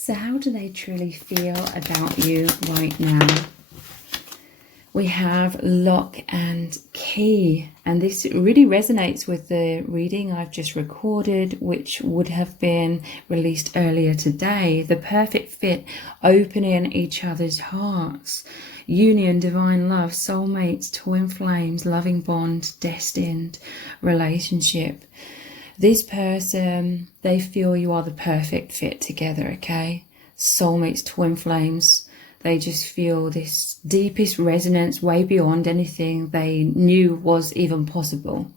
So how do they truly feel about you right now? We have lock and key, and this really resonates with the reading I've just recorded, which would have been released earlier today. The perfect fit, opening each other's hearts, union, divine love, soulmates, twin flames, loving bond, destined relationship. This person, they feel you are the perfect fit together, okay? Soulmates, twin flames. They just feel this deepest resonance way beyond anything they knew was even possible.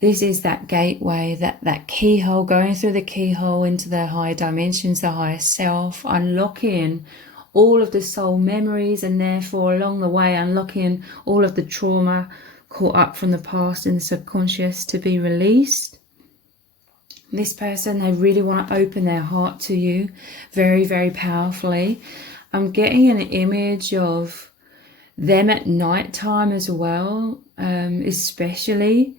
This is that gateway, that keyhole, going through the keyhole into the higher dimensions, the higher self, unlocking all of the soul memories, and therefore along the way unlocking all of the trauma caught up from the past and the subconscious to be released. This person, they really want to open their heart to you very, very powerfully. I'm getting an image of them at night time as well, especially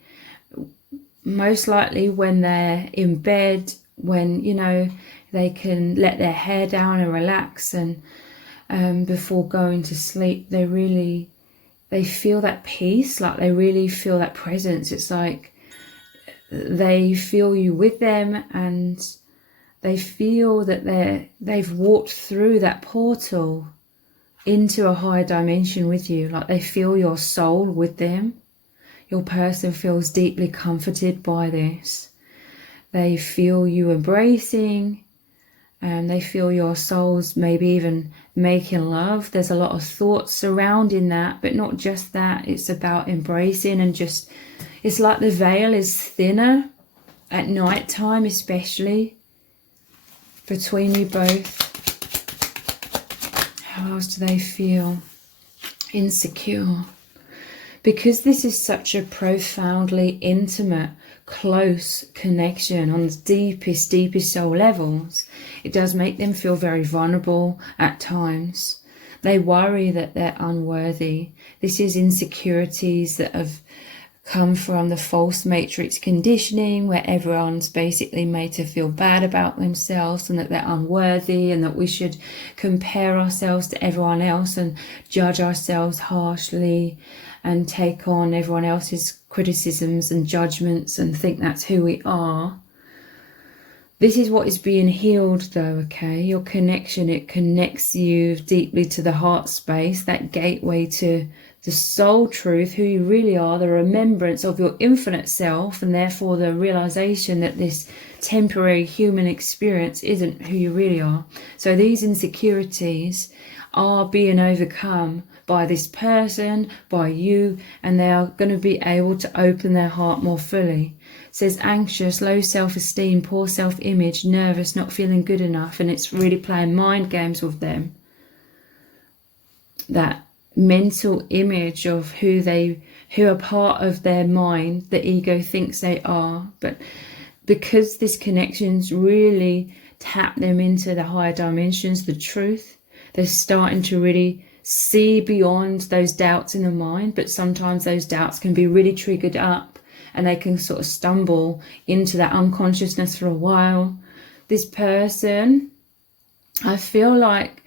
most likely when they're in bed, when, you know, they can let their hair down and relax, and before going to sleep, they feel that peace, like they really feel that presence. It's like they feel you with them, and they feel that they've walked through that portal into a higher dimension with you. Like they feel your soul with them. Your person feels deeply comforted by this. They feel you embracing, and they feel your souls maybe even making love. There's a lot of thoughts surrounding that, but not just that. It's about embracing, and just, it's like the veil is thinner at night time, especially between you both. How else do they feel? Insecure. Because this is such a profoundly intimate, close connection on the deepest, deepest soul levels, it does make them feel very vulnerable at times. They worry that they're unworthy. This is insecurities that have come from the false matrix conditioning, where everyone's basically made to feel bad about themselves and that they're unworthy, and that we should compare ourselves to everyone else and judge ourselves harshly and take on everyone else's criticisms and judgments and think that's who we are. This is what is being healed though, okay? Your connection, it connects you deeply to the heart space, that gateway to the soul truth, who you really are, the remembrance of your infinite self, and therefore the realization that this temporary human experience isn't who you really are. So these insecurities are being overcome by this person, by you, and they are going to be able to open their heart more fully. It says anxious, low self-esteem, poor self-image, nervous, not feeling good enough, and it's really playing mind games with them. That mental image of who are part of their mind, the ego thinks they are, but because this connection's really tap them into the higher dimensions, the truth, they're starting to really see beyond those doubts in the mind. But sometimes those doubts can be really triggered up, and they can sort of stumble into that unconsciousness for a while. This person, I feel like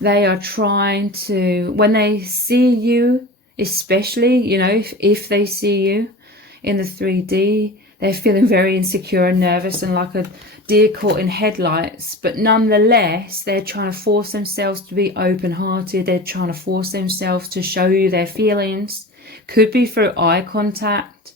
they are trying to, when they see you, especially, you know, if they see you in the 3D, they're feeling very insecure and nervous and like a deer caught in headlights. But nonetheless, they're trying to force themselves to be open-hearted. They're trying to force themselves to show you their feelings. Could be through eye contact.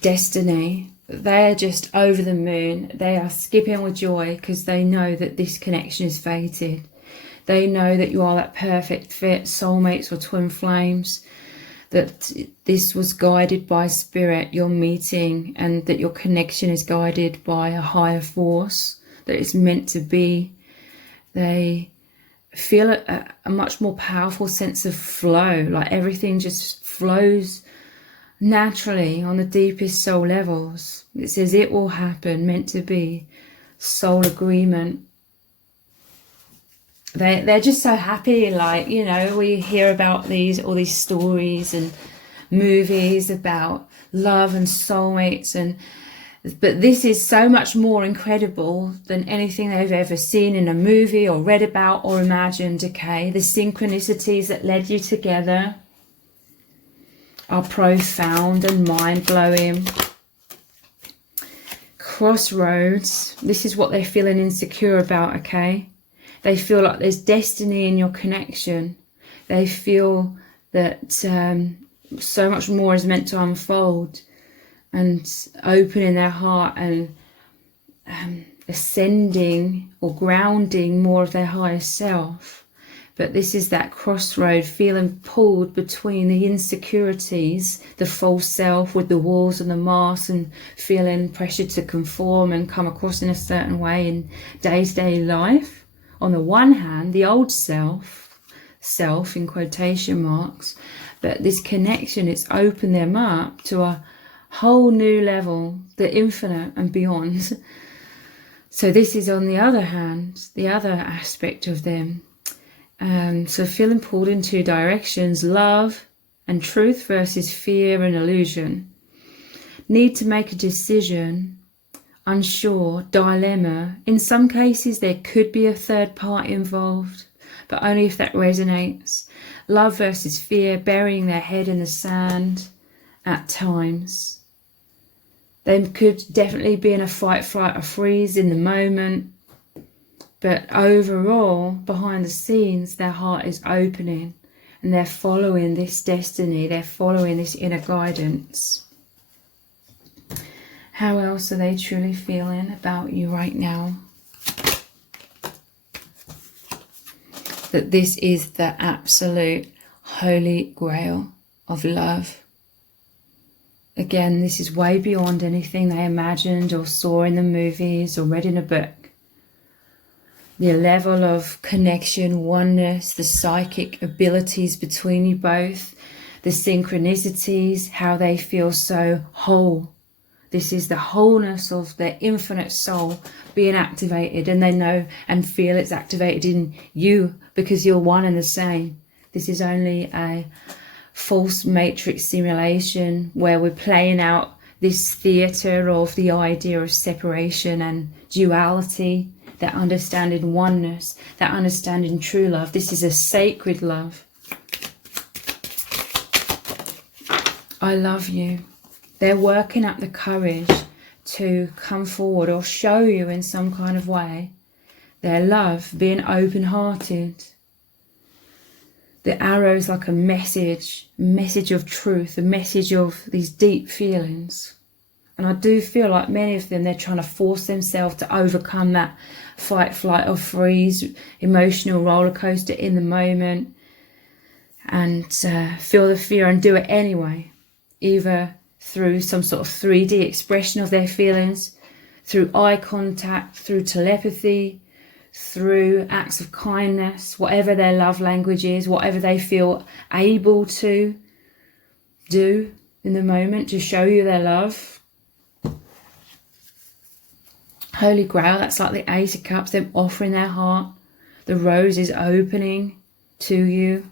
Destiny. They're just over the moon. They are skipping with joy because they know that this connection is fated. They know that you are that perfect fit, soulmates or twin flames, that this was guided by spirit, your meeting, and that your connection is guided by a higher force, that it's meant to be. They feel a much more powerful sense of flow, like everything just flows naturally on the deepest soul levels. It says it will happen, meant to be, soul agreement. They're just so happy. Like, you know, we hear about all these stories and movies about love and soulmates, but this is so much more incredible than anything they've ever seen in a movie or read about or imagined, okay? The synchronicities that led you together are profound and mind-blowing. Crossroads, this is what they're feeling insecure about, okay? They feel like there's destiny in your connection. They feel that so much more is meant to unfold, and opening their heart and ascending or grounding more of their higher self. But this is that crossroad, feeling pulled between the insecurities, the false self with the walls and the masks, and feeling pressure to conform and come across in a certain way in day-to-day life. On the one hand, the old self in quotation marks, but this connection, it's opened them up to a whole new level, the infinite and beyond. So this is, on the other hand, the other aspect of them. So feeling pulled in two directions, love and truth versus fear and illusion. Need to make a decision, unsure, dilemma. In some cases there could be a third party involved, but only if that resonates. Love versus fear, burying their head in the sand at times. They could definitely be in a fight, flight or freeze in the moment. But overall, behind the scenes, their heart is opening and they're following this destiny. They're following this inner guidance. How else are they truly feeling about you right now? That this is the absolute holy grail of love. Again, this is way beyond anything they imagined or saw in the movies or read in a book. The level of connection, oneness, the psychic abilities between you both, the synchronicities, how they feel so whole. This is the wholeness of their infinite soul being activated, and they know and feel it's activated in you because you're one and the same. This is only a false matrix simulation where we're playing out this theatre of the idea of separation and duality, that understanding oneness, that understanding true love. This is a sacred love. I love you. They're working up the courage to come forward or show you in some kind of way their love, being open-hearted. The arrow is like a message of truth, a message of these deep feelings. And I do feel like many of them, they're trying to force themselves to overcome that fight, flight or freeze, emotional roller coaster in the moment, and feel the fear and do it anyway, either through some sort of 3D expression of their feelings, through eye contact, through telepathy, through acts of kindness, whatever their love language is, whatever they feel able to do in the moment to show you their love. Holy Grail, that's like the Ace of Cups, them offering their heart. The rose is opening to you.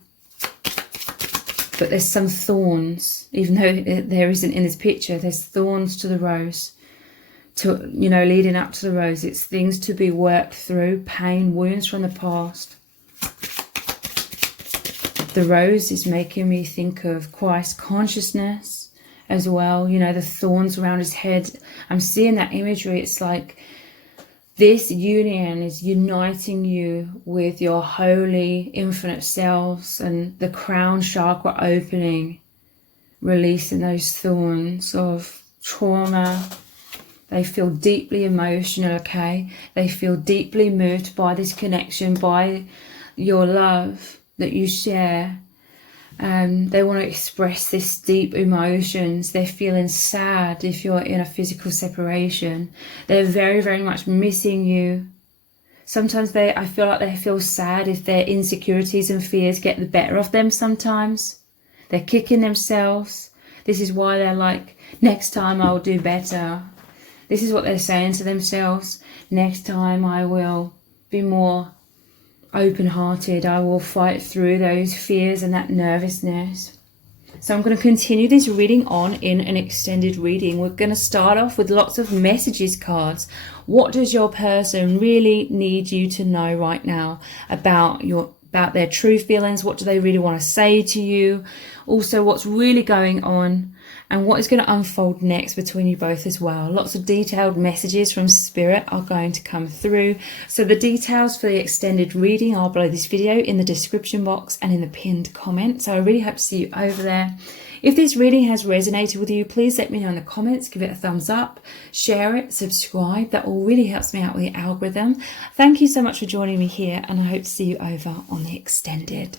But there's some thorns, even though there isn't in this picture, there's thorns to the rose. To, you know, leading up to the rose, it's things to be worked through, pain, wounds from the past. The rose is making me think of Christ consciousness as well. You know, the thorns around his head. I'm seeing that imagery. It's like this union is uniting you with your holy infinite selves, and the crown chakra opening, releasing those thorns of trauma. They feel deeply emotional, okay? They feel deeply moved by this connection, by your love that you share. They want to express this deep emotions. They're feeling sad if you're in a physical separation. They're very, very much missing you. Sometimes I feel like they feel sad if their insecurities and fears get the better of them sometimes. They're kicking themselves. This is why they're like, next time I'll do better. This is what they're saying to themselves. Next time I will be more open-hearted. I will fight through those fears and that nervousness. So I'm going to continue this reading on in an extended reading. We're going to start off with lots of messages cards. What does your person really need you to know right now about their true feelings? What do they really want to say to you? Also, what's really going on and what is going to unfold next between you both as well. Lots of detailed messages from Spirit are going to come through. So the details for the extended reading are below this video in the description box and in the pinned comment. So I really hope to see you over there. If this reading has resonated with you, please let me know in the comments. Give it a thumbs up, share it, subscribe. That all really helps me out with the algorithm. Thank you so much for joining me here, and I hope to see you over on the extended.